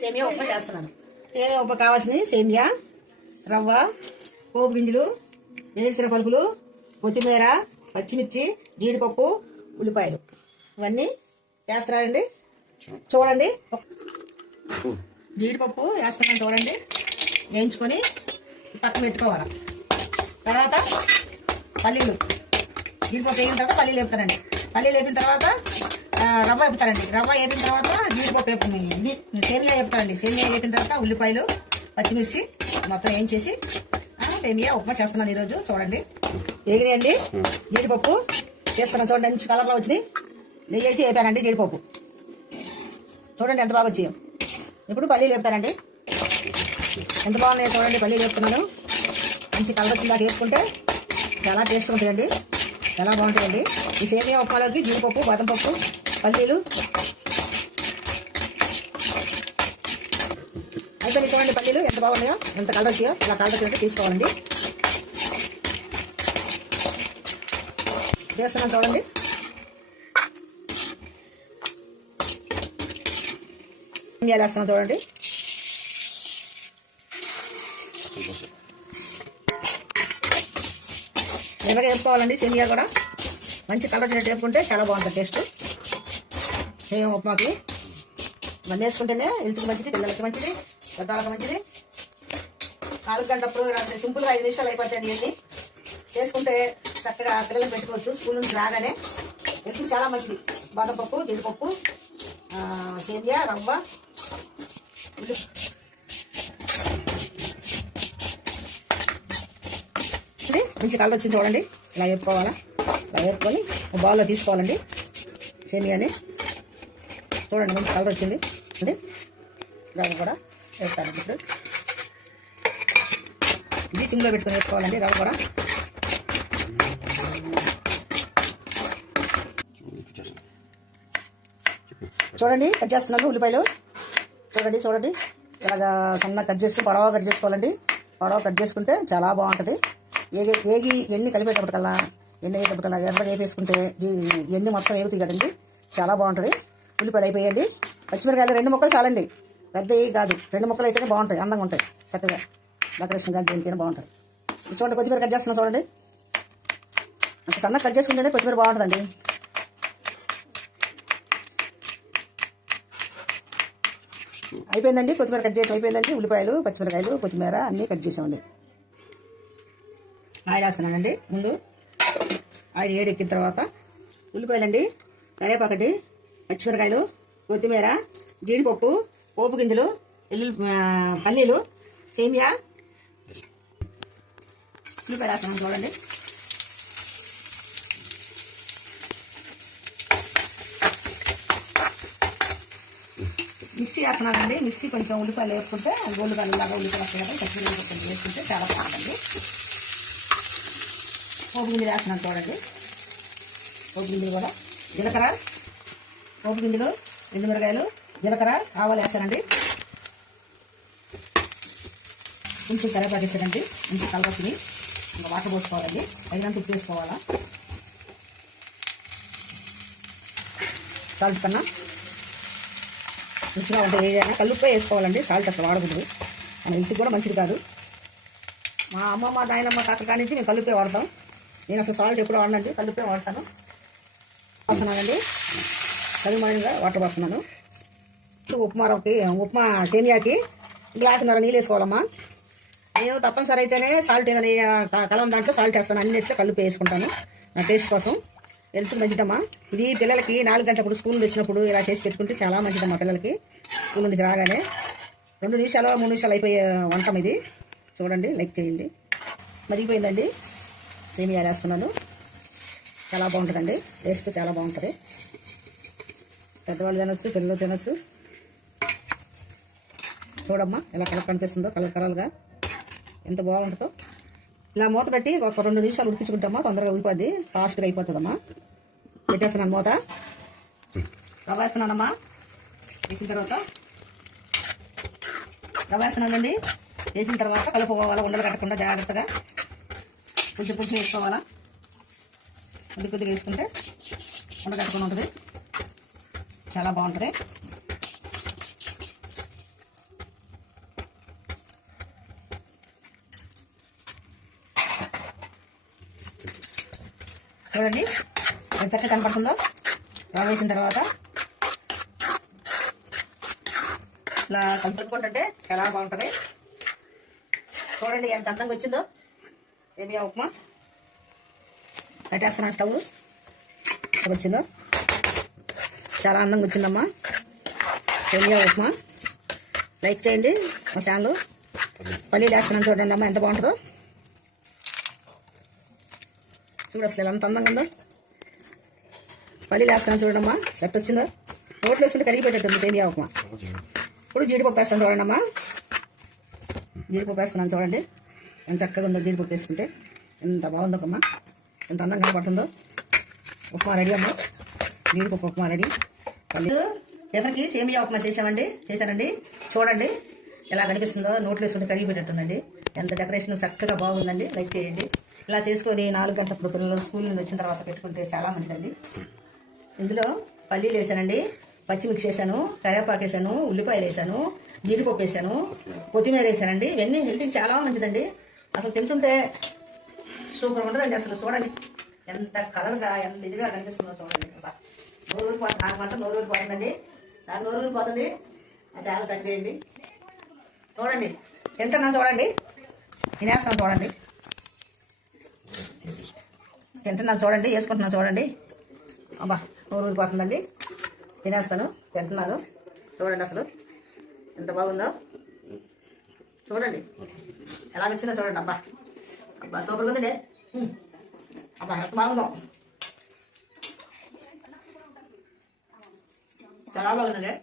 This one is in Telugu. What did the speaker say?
సేమియా ఉప్మా చేస్తున్నాను. సేమియా ఉప్మా కావాల్సింది సేమియా, రవ్వ, పోపు గింజలు, వేసిన పలుకులు, కొత్తిమీర, పచ్చిమిర్చి, జీడిపప్పు, ఉల్లిపాయలు ఇవన్నీ చేస్తున్నానండి. చూడండి, జీడిపప్పు వేస్తున్నాను చూడండి. వేయించుకొని పక్కన పెట్టుకోవాలి. తర్వాత పల్లీలు, జీడిపప్పు వేగిన తర్వాత పల్లీలు వేపుతానండి. పల్లీలు వేపిన తర్వాత రవ్వ వేపుతానండి. రవ్వ వేపిన తర్వాత జీడిపప్పు సేమియా వేపుతానండి. సేమియా వేపిన తర్వాత ఉల్లిపాయలు, పచ్చిమిర్చి మొత్తం వేయించేసి సేమియా ఉప్మా చేస్తున్నాను ఈరోజు. చూడండి, వేగినాయండి. జీడిపప్పు చేస్తున్నాను చూడండి, మంచి కలర్లో వచ్చినాయి. నెయ్యి వేసి వేపానండి జీడిపప్పు. చూడండి ఎంత బాగా వచ్చాయో. ఇప్పుడు పల్లీలు వేపుతానండి. ఎంత బాగున్నాయో చూడండి. పల్లీలు వేపుతున్నాను. మంచి కలర్ వచ్చింది. దాకా వేపుకుంటే చాలా టేస్ట్ ఉంటాయండి, చాలా బాగుంటాయండి. ఈ సేమియా ఉప్మాలోకి జీడిపప్పు, బాదం పప్పు, పల్లీలు అయిపోయి చూడండి. పల్లీలు ఎంత బాగున్నాయో, ఎంత కలర్ వచ్చాయో. ఇలా కలర్ వచ్చినట్టు తీసుకోవాలండి. చేస్తున్నాను చూడండి. సేమియాలు వేస్తున్నాను చూడండి. ఎలాగ వేపుకోవాలండి. సేమియా కూడా మంచి కలర్ వచ్చినట్టు వేపుకుంటే చాలా బాగుంటుంది టేస్ట్. సేమియా ఉప్మాకి ఇవన్నీ వేసుకుంటేనే హెల్త్కి మంచిది, పిల్లలకి మంచిది, పెద్దవాళ్ళకి మంచిది. 4 గంటప్పుడు సింపుల్గా 5 నిమిషాలు అయిపోతాయండి. ఇవన్నీ చేసుకుంటే చక్కగా పిల్లలకు పెట్టుకోవచ్చు. స్కూల్ నుంచి రాగానే హెల్త్కి చాలా మంచిది. బాదం పప్పు, జీడిపప్పు, సేమియా, రవ్వ, మంచి కలర్ వచ్చింది చూడండి. ఇలా వేపుకోవాలా. ఇలా వేపుకొని ఒక బౌల్లో తీసుకోవాలండి సేమియాని. చూడండి మంచి కలర్ వచ్చింది అండి. రవ్వ కూడా వేపుతానండి. ఇప్పుడు ఇది సిమ్లో పెట్టుకొని వేసుకోవాలండి. రవ్వ కూడా చూడండి కట్ చేస్తున్నాను. ఉల్లిపాయలు చూడండి ఇలాగా సన్నగా కట్ చేసుకుని పొడవ కట్ చేసుకోవాలండి. పొడవ కట్ చేసుకుంటే చాలా బాగుంటుంది. ఏగి ఎన్ని కలిపేటప్పటికల్లా, ఎన్ని వేసేటప్పటికల్లా ఎర్రగా వేపేసుకుంటే ఎన్ని మొత్తం వేగుతాయి కదండి, చాలా బాగుంటుంది. ఉల్లిపాయలు అయిపోయండి. పచ్చిమిరకాయలు 2 ముక్కలు చాలండి, పెద్దవి కాదు. 2 ముక్కలు అయితేనే బాగుంటాయి, అందంగా ఉంటాయి. చక్కగా డెకరేషన్ కానీ దేనికైనా బాగుంటుంది. చూడండి, కొత్తిమీర కట్ చేస్తున్నా చూడండి. అంత సన్నగా కట్ చేసుకుంటేనే కొత్తిమీర బాగుంటుందండి. అయిపోయిందండి, కొత్తిమీర కట్ చేయడం అయిపోయిందండి. ఉల్లిపాయలు, పచ్చిమిరకాయలు, కొత్తిమీర అన్నీ కట్ చేసామండి. ఆయిల్ వేస్తున్నానండి. ముందు ఆయిల్ వేడెక్కిన తర్వాత ఉల్లిపాయలండి, కరివేపాకండి, పచ్చిమిరకాయలు, కొత్తిమీర, జీడిపప్పు, పోపు గింజలు, పల్లీలు, సేమియా, ఉల్లిపాయలు వేస్తున్నాను చూడండి. మిక్సీ వేస్తున్నానండి. మిక్సీ కొంచెం ఉల్లిపాయలు వేసుకుంటే గోల్లుగాయలాగా ఉల్లిపాయలు వస్తాయి కదా, పచ్చిమిరకాయలు కొంచెం వేసుకుంటే చాలా బాగుంటుంది. పోపు గింజలు వేస్తున్నాను చూడండి. పోపు గింజలు కూడా జీలకర్ర, పోపు గింజలు, ఎండుమిరకాయలు, జీలకర్ర, ఆవాలు వేస్తానండి. కొంచెం కరివేపాకు వేసానండి. కొంచెం కలర్ వచ్చింది. ఇంకా వాటర్ పోసుకోవాలండి. తగినంత ఉప్పు వేసుకోవాలా. సాల్ట్ కన్నా రుచిగా ఉంటుంది. ఏదైనా కల్లుప్పే వేసుకోవాలండి. సాల్ట్ అసలు వాడకూడదు, మన ఇంటికి కూడా మంచిది కాదు. మా అమ్మమ్మ, నాయనమ్మ, తాత నుంచి మేము కల్లుప్పే వాడతాం. నేను అసలు సాల్ట్ ఎప్పుడు వాడనండి, కల్లుప్పే వాడతాను. వస్తున్నానండి, తగినంగా వాటర్ పోస్తున్నాను. ఉప్మా సేమియాకి గ్లాసున్నర నీళ్ళు వేసుకోవాలమ్మా. నేను తప్పనిసరి అయితేనే సాల్ట్ ఏదైనా కలం దాంట్లో సాల్ట్ వేస్తాను. అన్నిట్లో కల్లుప్పే వేసుకుంటాను నా టేస్ట్ కోసం. హెల్త్ మంచిదమ్మా. ఇది పిల్లలకి 4 గంటలప్పుడు స్కూల్ నుంచి వచ్చినప్పుడు ఇలా చేసి పెట్టుకుంటే చాలా మంచిదమ్మా. పిల్లలకి స్కూల్ నుంచి రాగానే 2 నిమిషాలు 3 నిమిషాలు అయిపోయే వంటం ఇది. చూడండి, లైక్ చేయండి. మరిగిపోయిందండి. సేమియాలు వేస్తున్నాను. చాలా బాగుంటుందండి, టేస్ట్ చాలా బాగుంటుంది. పెద్దవాళ్ళు తినొచ్చు, పిల్లలు తినొచ్చు. చూడమ్మా ఎలా కలర్ కనిపిస్తుందో, కలర్గా ఎంత బాగుంటుందో. ఇలా మూత పెట్టి ఒక 2 నిమిషాలు ఉడికించుకుంటామా, తొందరగా ఉడిపోద్ది, ఫాస్ట్గా అయిపోతుందమ్మా. పెట్టేస్తున్నాను మూత. రవ్వ వేస్తున్నానమ్మా. వేసిన తర్వాత రవ్వ వేస్తున్నానండి. వేసిన తర్వాత కలుపుకోవాలా, ఉండలు కట్టకుండా జాగ్రత్తగా కొంచెం వేసుకోవాలా. కొద్దిగా వేసుకుంటే ఉండకట్టుకుని ఉంటుంది, చాలా బాగుంటుంది. చూడండి ఎంత చక్కగా కనపడుతుందో. రవ్వ వేసిన తర్వాత ఇలా కలుపుకుంటుంటే చాలా బాగుంటుంది. చూడండి ఎంత అందంగా వచ్చిందో సేమియా ఉప్మా. పెట్టేస్తున్నాను స్టవ్ వచ్చిందో. చాలా అందంగా వచ్చిందమ్మా సేమియా ఉప్మా. లైక్ చేయండి మా ఛానల్. పల్లీలు వేస్తున్నాను చూడండి అమ్మా ఎంత బాగుంటుందో. చూడు అసలు ఎంత అందంగా ఉందో. పల్లీలు వేస్తున్నాను చూడమ్మా సెట్ వచ్చిందో. నోట్లో వేసుకుంటే కరిగిపెట్టేట్టుంది సేమియా ఉప్మా. ఇప్పుడు జీడిపప్పు వేస్తాను చూడండి అమ్మా. జీడిపప్పు వేస్తున్నాను చూడండి ఎంత చక్కగా ఉందో. జీడిపప్పు వేసుకుంటే ఎంత బాగుందో అమ్మా, ఎంత అందంగా కనపడుతుందో. ఉప్మా రెడీ అమ్మా, జీడిపప్పు ఉప్మా రెడీ. టిఫిన్కి సేమియా ఉప్మా చేశానండి. చూడండి ఎలా కనిపిస్తుందో. నోట్లో వేసుకుంటే కరిగిపెట్టేట్టుందండి. ఎంత డెకరేషన్ చక్కగా బాగుందండి. లైక్ చేయండి. ఇలా చేసుకొని 4 గంటలప్పుడు పిల్లలు స్కూల్ నుండి వచ్చిన తర్వాత పెట్టుకుంటే చాలా మంచిదండి. ఇందులో పల్లీలు వేసానండి, పచ్చిమిర్చి వేసాను, కరివేపాకు వేసాను, ఉల్లిపాయలు వేసాను, జీడిపప్పు వేసాను, కొత్తిమీర వేసానండి. ఇవన్నీ హెల్త్కి చాలా మంచిదండి. అసలు తింటుంటే సూపర్ ఉంటుందండి. అసలు చూడండి ఎంత కలర్గా ఎంత ఇదిగా కనిపిస్తుందో చూడండి. నోరు ఊరిపోతుంది. నాకు మాత్రం నోరు ఊరిపోతుందండి. నాకు నోరు ఊరిపోతుంది. చాలా చక్కగా చూడండి. తింటున్నాను చూడండి. తినేస్తున్నాను చూడండి. తింటున్నాను చూడండి. వేసుకుంటున్నాను చూడండి. అబ్బా నోరు ఊరిపోతుందండి. తినేస్తాను. తింటున్నాను చూడండి అసలు ఎంత బాగుందో. చూడండి ఎలా వచ్చిందో చూడండి. అబ్బా అబ్బా సూపర్గా ఉందండి. అబ్బా ఎంత బాగుందో. చాలా బాగుందండి.